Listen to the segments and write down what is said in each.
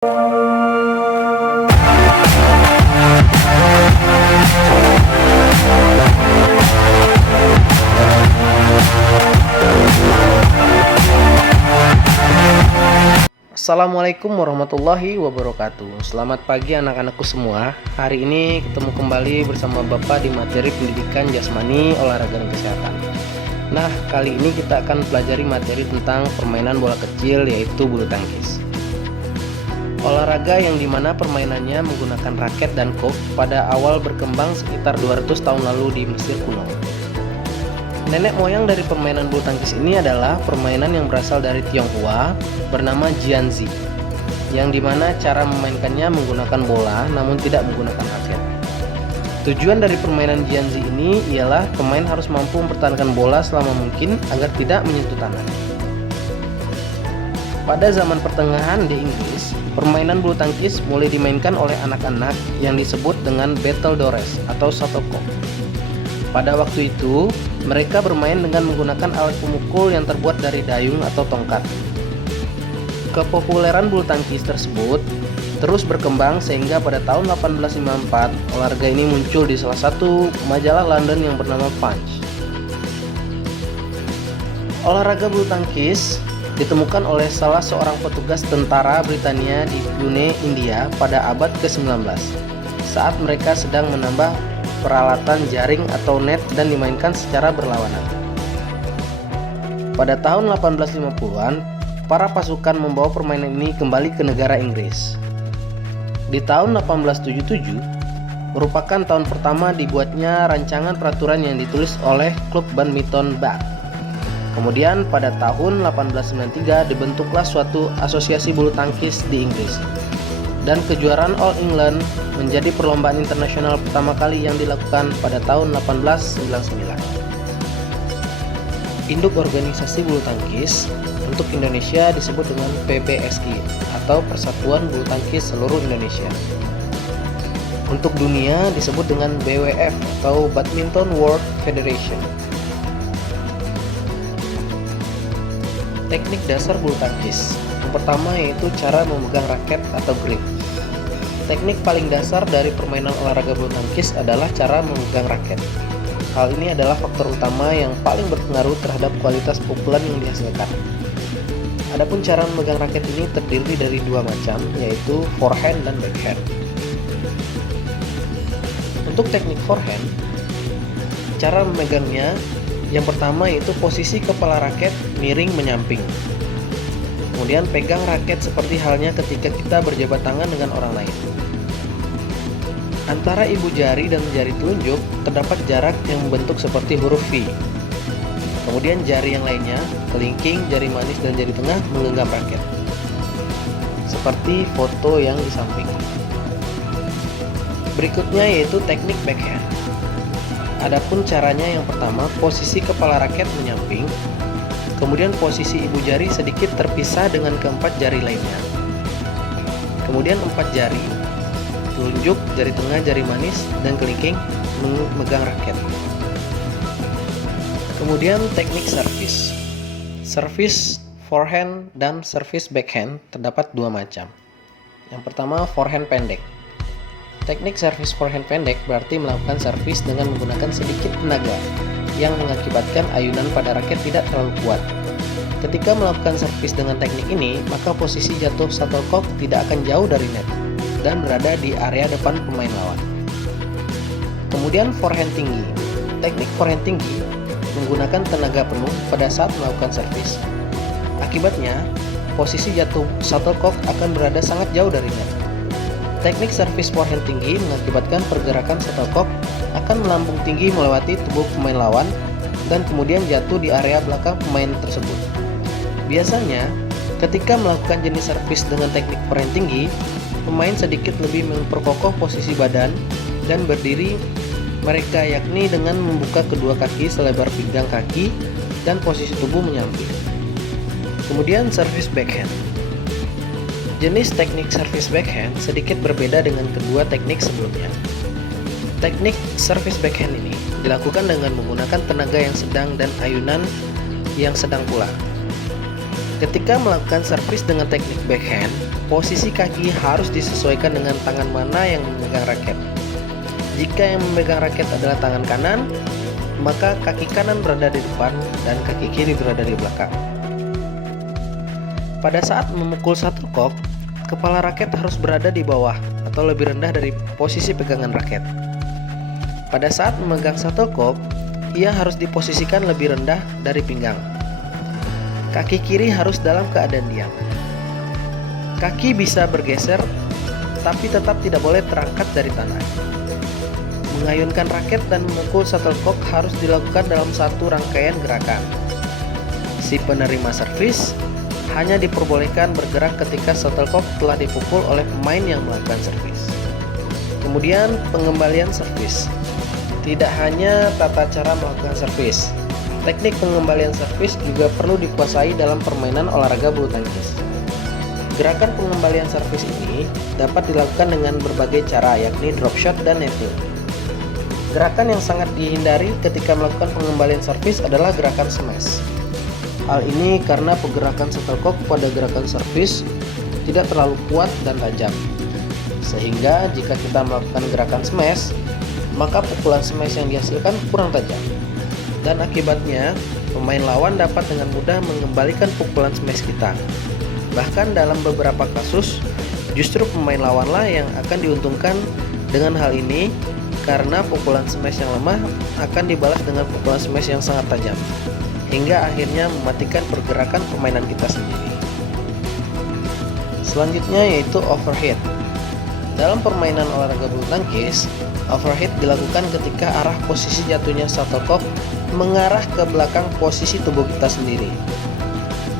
Assalamualaikum warahmatullahi wabarakatuh. Selamat pagi anak-anakku semua. Hari ini ketemu kembali bersama Bapak di materi pendidikan jasmani, olahraga dan kesehatan. Nah, kali ini kita akan pelajari materi tentang permainan bola kecil, yaitu bulu tangkis. Olahraga yang dimana permainannya menggunakan raket dan kok pada awal berkembang sekitar 200 tahun lalu di Mesir kuno. Nenek moyang dari permainan bulu tangkis ini adalah permainan yang berasal dari Tionghoa bernama jianzi, yang dimana cara memainkannya menggunakan bola namun tidak menggunakan raket. Tujuan dari permainan jianzi ini ialah pemain harus mampu mempertahankan bola selama mungkin agar tidak menyentuh tanah. Pada zaman pertengahan di Inggris, permainan bulu tangkis mulai dimainkan oleh anak-anak yang disebut dengan battledores atau shuttlecock. Pada waktu itu, mereka bermain dengan menggunakan alat pemukul yang terbuat dari dayung atau tongkat. Kepopuleran bulu tangkis tersebut terus berkembang sehingga pada tahun 1854 olahraga ini muncul di salah satu majalah London yang bernama Punch. Olahraga bulu tangkis ditemukan oleh salah seorang petugas tentara Britania di Pune, India pada abad ke-19 saat mereka sedang menambah peralatan jaring atau net dan dimainkan secara berlawanan. Pada tahun 1850-an, para pasukan membawa permainan ini kembali ke negara Inggris. Di tahun 1877, merupakan tahun pertama dibuatnya rancangan peraturan yang ditulis oleh klub badminton Bath. Kemudian pada tahun 1893 dibentuklah suatu asosiasi bulu tangkis di Inggris. Dan kejuaraan All England menjadi perlombaan internasional pertama kali yang dilakukan pada tahun 1899. Induk organisasi bulu tangkis untuk Indonesia disebut dengan PBSI atau Persatuan Bulu Tangkis Seluruh Indonesia. Untuk dunia disebut dengan BWF atau Badminton World Federation. Teknik dasar bulu tangkis. Yang pertama yaitu cara memegang raket atau grip. Teknik paling dasar dari permainan olahraga bulu tangkis adalah cara memegang raket. Hal ini adalah faktor utama yang paling berpengaruh terhadap kualitas pukulan yang dihasilkan. Adapun cara memegang raket ini terdiri dari dua macam, yaitu forehand dan backhand. Untuk teknik forehand, cara memegangnya yang pertama yaitu posisi kepala raket miring menyamping. Kemudian pegang raket seperti halnya ketika kita berjabat tangan dengan orang lain. Antara ibu jari dan jari telunjuk terdapat jarak yang membentuk seperti huruf V. Kemudian jari yang lainnya, kelingking, jari manis dan jari tengah menggenggam raket. Seperti foto yang di samping. Berikutnya yaitu teknik backhand. Adapun caranya yang pertama, posisi kepala raket menyamping, kemudian posisi ibu jari sedikit terpisah dengan keempat jari lainnya. Kemudian empat jari, telunjuk, jari tengah, jari manis, dan kelingking memegang raket. Kemudian teknik servis. Servis forehand dan servis backhand terdapat dua macam. Yang pertama, forehand pendek. Teknik servis forehand pendek berarti melakukan servis dengan menggunakan sedikit tenaga yang mengakibatkan ayunan pada raket tidak terlalu kuat. Ketika melakukan servis dengan teknik ini, maka posisi jatuh shuttlecock tidak akan jauh dari net dan berada di area depan pemain lawan. Kemudian forehand tinggi. Teknik forehand tinggi menggunakan tenaga penuh pada saat melakukan servis. Akibatnya, posisi jatuh shuttlecock akan berada sangat jauh dari net. Teknik servis forehand tinggi mengakibatkan pergerakan shuttlecock akan melambung tinggi melewati tubuh pemain lawan dan kemudian jatuh di area belakang pemain tersebut. Biasanya, ketika melakukan jenis servis dengan teknik forehand tinggi, pemain sedikit lebih memperkokoh posisi badan dan berdiri mereka, yakni dengan membuka kedua kaki selebar pinggang kaki dan posisi tubuh menyamping. Kemudian servis backhand. Jenis teknik servis backhand sedikit berbeda dengan kedua teknik sebelumnya. Teknik servis backhand ini dilakukan dengan menggunakan tenaga yang sedang dan ayunan yang sedang pula. Ketika melakukan servis dengan teknik backhand, posisi kaki harus disesuaikan dengan tangan mana yang memegang raket. Jika yang memegang raket adalah tangan kanan, maka kaki kanan berada di depan dan kaki kiri berada di belakang. Pada saat memukul shuttlecock, kepala raket harus berada di bawah atau lebih rendah dari posisi pegangan raket. Pada saat memegang shuttlecock, ia harus diposisikan lebih rendah dari pinggang. Kaki kiri harus dalam keadaan diam. Kaki bisa bergeser, tapi tetap tidak boleh terangkat dari tanah. Mengayunkan raket dan memukul shuttlecock harus dilakukan dalam satu rangkaian gerakan. Si penerima servis hanya diperbolehkan bergerak ketika shuttlecock telah dipukul oleh pemain yang melakukan servis. Kemudian pengembalian servis. Tidak hanya tata cara melakukan servis, teknik pengembalian servis juga perlu dikuasai dalam permainan olahraga bulu tangkis. Gerakan pengembalian servis ini dapat dilakukan dengan berbagai cara, yakni drop shot dan netting. Gerakan yang sangat dihindari ketika melakukan pengembalian servis adalah gerakan smash. Hal ini karena pergerakan shuttlecock pada gerakan servis tidak terlalu kuat dan tajam. Sehingga jika kita melakukan gerakan smash, maka pukulan smash yang dihasilkan kurang tajam. Dan akibatnya, pemain lawan dapat dengan mudah mengembalikan pukulan smash kita. Bahkan dalam beberapa kasus, justru pemain lawanlah yang akan diuntungkan dengan hal ini karena pukulan smash yang lemah akan dibalas dengan pukulan smash yang sangat tajam, hingga akhirnya mematikan pergerakan permainan kita sendiri. Selanjutnya yaitu overhead. Dalam permainan olahraga bulu tangkis, overhead dilakukan ketika arah posisi jatuhnya shuttlecock mengarah ke belakang posisi tubuh kita sendiri.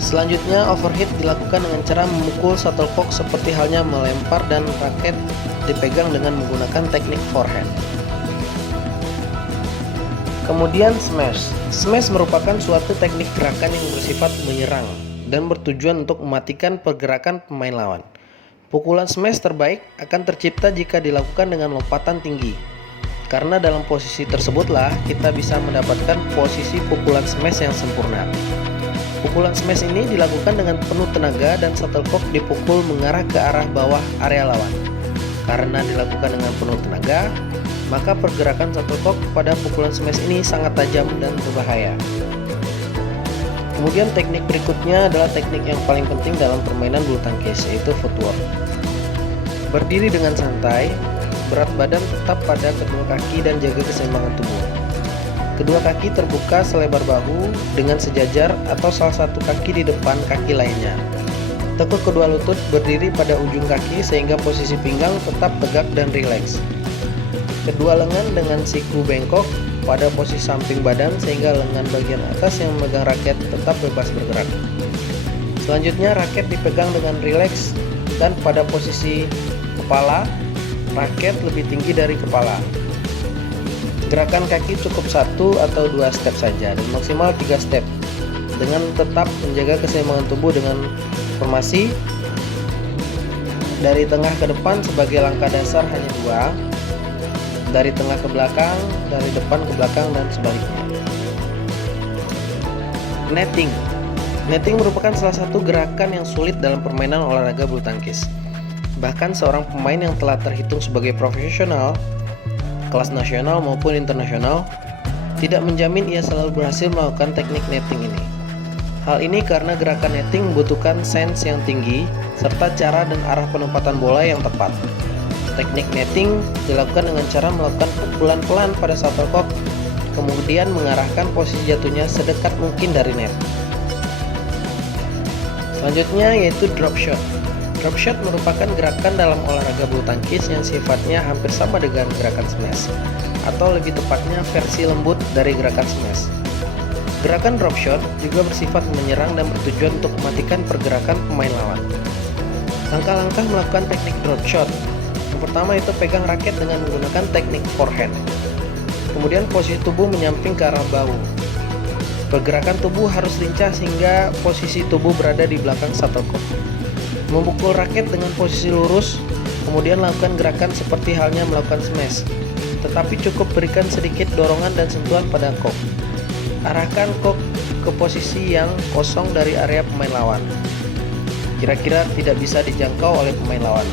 Selanjutnya, overhead dilakukan dengan cara memukul shuttlecock seperti halnya melempar dan raket dipegang dengan menggunakan teknik forehand. Kemudian smash. Smash merupakan suatu teknik gerakan yang bersifat menyerang dan bertujuan untuk mematikan pergerakan pemain lawan. Pukulan smash terbaik akan tercipta jika dilakukan dengan lompatan tinggi. Karena dalam posisi tersebutlah kita bisa mendapatkan posisi pukulan smash yang sempurna. Pukulan smash ini dilakukan dengan penuh tenaga dan shuttlecock dipukul mengarah ke arah bawah area lawan. Karena dilakukan dengan penuh tenaga, maka pergerakan shuttlecock pada pukulan smash ini sangat tajam dan berbahaya. Kemudian teknik berikutnya adalah teknik yang paling penting dalam permainan bulu tangkis, yaitu footwork. Berdiri dengan santai, berat badan tetap pada kedua kaki dan jaga keseimbangan tubuh. Kedua kaki terbuka selebar bahu dengan sejajar atau salah satu kaki di depan kaki lainnya. Tekuk kedua lutut berdiri pada ujung kaki sehingga posisi pinggang tetap tegak dan rileks. Kedua lengan dengan siku bengkok pada posisi samping badan sehingga lengan bagian atas yang memegang raket tetap bebas bergerak. Selanjutnya raket dipegang dengan rileks dan pada posisi kepala, raket lebih tinggi dari kepala. Gerakan kaki cukup 1 atau 2 step saja dan maksimal 3 step dengan tetap menjaga keseimbangan tubuh dengan formasi dari tengah ke depan sebagai langkah dasar hanya 2, dari tengah ke belakang, dari depan ke belakang dan sebaliknya. Netting. Netting merupakan salah satu gerakan yang sulit dalam permainan olahraga bulu tangkis. Bahkan seorang pemain yang telah terhitung sebagai profesional kelas nasional maupun internasional tidak menjamin ia selalu berhasil melakukan teknik netting ini. Hal ini karena gerakan netting membutuhkan sense yang tinggi serta cara dan arah penempatan bola yang tepat. Teknik netting dilakukan dengan cara melakukan pukulan pelan pada shuttlecock, kemudian mengarahkan posisi jatuhnya sedekat mungkin dari net. Selanjutnya yaitu drop shot. Drop shot merupakan gerakan dalam olahraga bulu tangkis yang sifatnya hampir sama dengan gerakan smash, atau lebih tepatnya versi lembut dari gerakan smash. Gerakan drop shot juga bersifat menyerang dan bertujuan untuk mematikan pergerakan pemain lawan. Langkah-langkah melakukan teknik drop shot. Yang pertama itu pegang raket dengan menggunakan teknik forehand. Kemudian posisi tubuh menyamping ke arah bahu. Pergerakan tubuh harus lincah sehingga posisi tubuh berada di belakang shuttlecock. Memukul raket dengan posisi lurus, kemudian lakukan gerakan seperti halnya melakukan smash, tetapi cukup berikan sedikit dorongan dan sentuhan pada kok. Arahkan kok ke posisi yang kosong dari area pemain lawan. kira-kira tidak bisa dijangkau oleh pemain lawan.